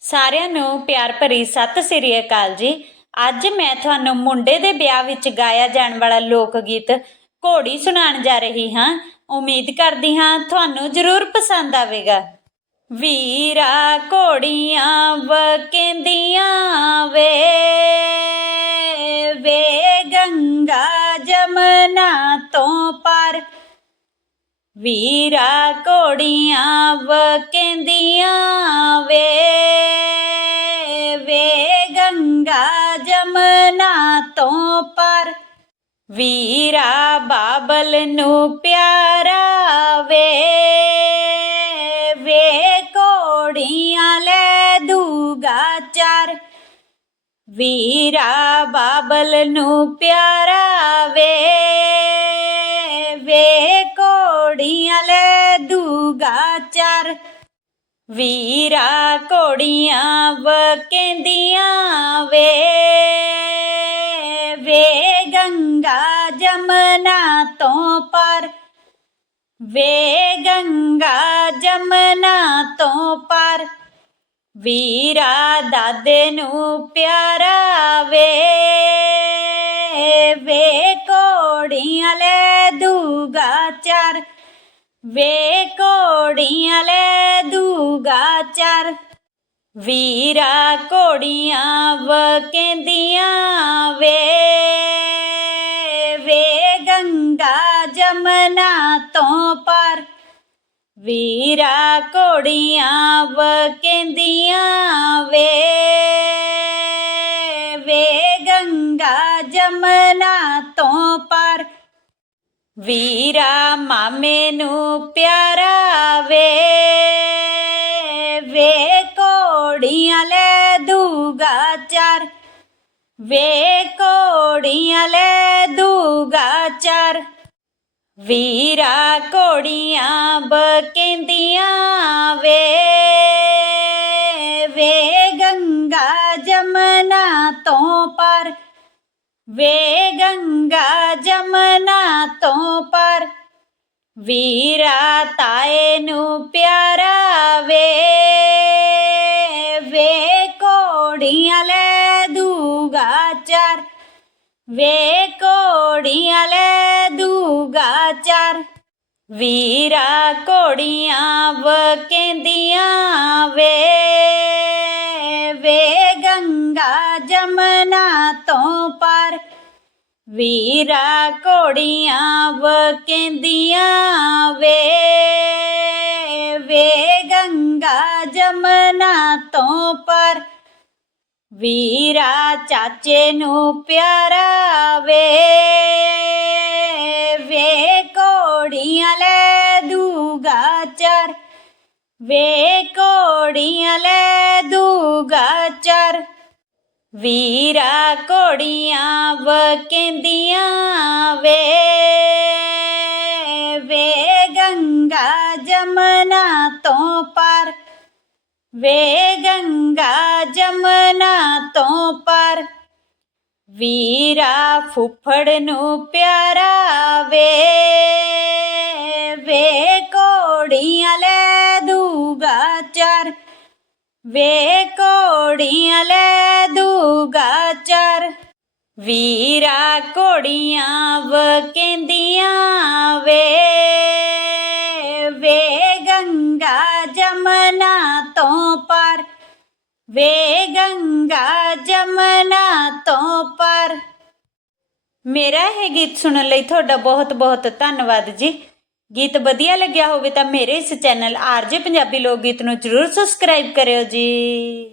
ਸਾਰਿਆਂ ਨੂੰ ਪਿਆਰ ਭਰੀ ਸਤਿ ਸ੍ਰੀ ਅਕਾਲ ਜੀ। ਅੱਜ ਮੈਂ ਤੁਹਾਨੂੰ ਮੁੰਡੇ ਦੇ ਵਿਆਹ ਵਿੱਚ ਗਾਇਆ ਜਾਣ ਵਾਲਾ ਲੋਕ ਗੀਤ ਘੋੜੀ ਸੁਣਾਉਣ ਜਾ ਰਹੀ ਹਾਂ। ਉਮੀਦ ਕਰਦੀ ਹਾਂ ਤੁਹਾਨੂੰ ਜ਼ਰੂਰ ਪਸੰਦ ਆਵੇਗਾ। ਵੀਰਾ ਘੋੜੀਆਂ ਵਕੇਂਦੀਆਂ ਵੀਰਾ ਘੋੜੀਆਂ ਵਕੇਂਦੀਆਂ ਵੇ ਵੇ ਗੰਗਾ ਜਮਨਾ ਤੋਂ ਪਰ। ਵੀਰਾ ਬਾਬਲ ਨੂੰ ਪਿਆਰਾ ਵੇ ਵੇ ਘੋੜੀਆਂ ਲੈ ਦੂਗਾ ਚਾਰ। ਵੀਰਾ ਬਾਬਲ ਨੂੰ ਪਿਆਰਾ ਵੇ ਵੀਰਾ ਘੋੜੀਆਂ ਵਕੇਂਦੀਆਂ ਵੇ ਵੇ ਗੰਗਾ ਜਮਨਾ ਤੋਂ ਪਾਰ, ਵੇ ਗੰਗਾ ਜਮਨਾ ਤੋਂ ਪਰ, ਵੀਰਾ ਦਾਦੇ ਨੂੰ ਪਿਆਰਾ ਵੇ ਵੇ ਕੋੜੀਆਂ ਲੈ ਦੂਗਾ ਵੇ ਕੋੜੀਆਂ ਲੈ ਦੂਗਾ ਚਾਰ। ਵੀਰਾ ਕੋੜੀਆਂ ਵਕੇਂਦੀਆਂ, ਵੇ ਵੇ ਗੰਗਾ ਜਮਨਾ ਤੋਂ ਪਾਰ। ਵੀਰਾ ਕੋੜੀਆਂ ਵਕੇਂਦੀਆਂ, ਵੇ ਵੇ ਗੰਗਾ ਜਮਨਾ ਵੀਰਾ ਮਾਮੇ ਨੂੰ ਪਿਆਰਾ ਵੇ ਵੇ ਕੋੜੀਆਂ ਲੈ ਦੂਗਾ ਚਾਰ, ਵੇ ਕੋੜੀਆਂ ਲੈ ਦੂਗਾ ਚਾਰ। ਵੀਰਾ ਕੋੜੀਆਂ ਬਕੇਂਦੀਆਂ ਵੇ ਵੇ ਗੰਗਾ ਜਮਨਾ ਤੋਂ ਪਰ, ਵੇ ਗੰਗਾ ਜਮ ਤੋਂ ਪਰ ਵੀਰਾ ਤਾਏ ਨੂੰ ਪਿਆਰਾ ਵੇ ਵੇ ਕੋੜੀਆਂ ਲੈ ਦੂਗਾ ਚਾਰ, ਵੇ ਕੋੜੀਆਂ ਲੈ ਦੂਗਾ ਚਾਰ। ਵੀਰਾ ਕੋੜੀਆਂ ਵ ਵੇ ਵੀਰਾ ਕੋੜੀਆਂ ਵਕੇਂਦੀਆਂ, ਵੇ ਵੇ ਗੰਗਾ ਜਮਨਾ ਤੋਂ ਪਰ। ਵੀਰਾ ਚਾਚੇ ਨੂੰ ਪਿਆਰਾ, ਵੇ ਵੇ ਕੋੜੀਆਂ ਲੈ ਦੂਗਾ ਚਾਰ। ਵੇ ਕੋੜੀਆਂ ਲੈ ਦੂਗਾ ਚਾਰ। ਵੀਰਾ ਕੋੜੀਆਂ ਵਕੇਂਦੀਆਂ, ਵੇ ਵੇ ਗੰਗਾ ਜਮਨਾ ਤੋਂ ਪਰ, ਵੇ ਗੰਗਾ ਜਮਨਾ ਤੋਂ ਪਾਰ। ਵੀਰਾ ਫੁੱਫੜ ਨੂੰ ਪਿਆਰਾ, ਵੇ ਵੇ ਕੋੜੀਆਂ ਲੈ ਦੂਗਾ ਚਾਰ, ਵੇ ਕੋੜੀਆਂ ਲੈ ਦੂਗਾ ਚਾਰ। ਵੀਰਾ ਕੋੜੀਆਂ ਵਕੇਂਦੀਆਂ ਵੇ। ਵੇ ਗੰਗਾ ਜਮਨਾ ਤੋਂ ਪਰ। ਵੇ ਗੰਗਾ ਜਮਨਾ ਤੋਂ ਪਾਰ। ਮੇਰਾ ਇਹ ਗੀਤ ਸੁਣਨ ਲਈ ਤੁਹਾਡਾ ਬਹੁਤ ਬਹੁਤ ਧੰਨਵਾਦ ਜੀ। ਗੀਤ ਵਧੀਆ ਲੱਗਿਆ ਹੋਵੇ ਤਾਂ ਮੇਰੇ ਇਸ ਚੈਨਲ ਆਰਜੇ ਪੰਜਾਬੀ ਲੋਕ ਗੀਤ ਨੂੰ ਜਰੂਰ ਸਬਸਕ੍ਰਾਈਬ ਕਰਿਓ ਜੀ।